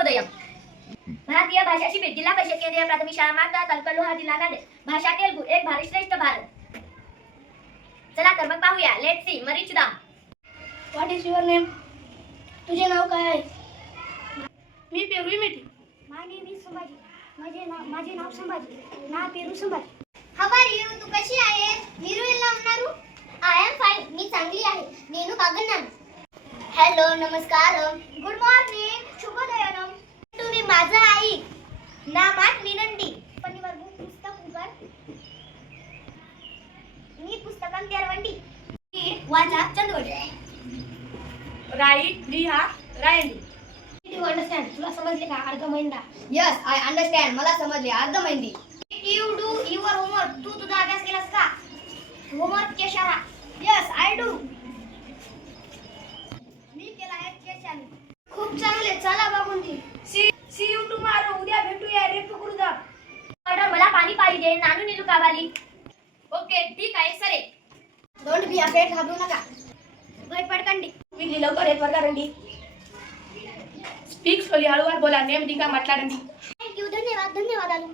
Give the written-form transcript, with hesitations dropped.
शुभोदयम. भारतीय भाषा शिबिर जिल्हा परिषद केंद्रीय प्राथमिक शाळा मागदा तालुका लोहा जिल्हा नांदेड. भाषा तेलुगू एक भारत श्रेष्ठ भारत. चला तर मग पाहूया. लेट्स सी मरीचुदा. What is your name? तुझे नाव काय आहे? मी पेरू मिठी. My name is Sambhaji. माझे नाव संभाजी. ना पेरू संभाजी. How are you? तू कशी आहेस? नीरू ఎలా ఉన్నారు? I am fine. मी चांगली आहे. నేను బాగున్నాను. हॅलो नमस्कारम. Good morning. शुभोदयम. तुम्ही माझा आई नामात विनंती. पणीवर पुस्तक उघड. मी पुस्तकं तेरवंडी. वाचा चंदवड. राईट लिहा रायंडी. You understand? तुला समजले का? अर्ध महिंदा. Yes I understand. मला समजले. अर्ध मेहंदी. You do your homework. तू तुझा अभ्यास केलास का? होमवर्क केशारा. Yes I do. मी केला आहे केशाने. खूप चांगले. चला बघून ती. See you tomorrow. उद्या भेटूया. रे पकडूदा. ऑर्डर मला पाणी पाहिजे. नानू नीलू कावाली. ओके ठीक आहे सरे. Don't be afraid. घाबरू नका. भयपडकंडी. विली लवकर येत वर्गारंडी. Speak slowly. हळूवार बोला. नेम दिका म्हटला रंडी. थँक्यू. धन्यवाद. धन्यवाद आलू.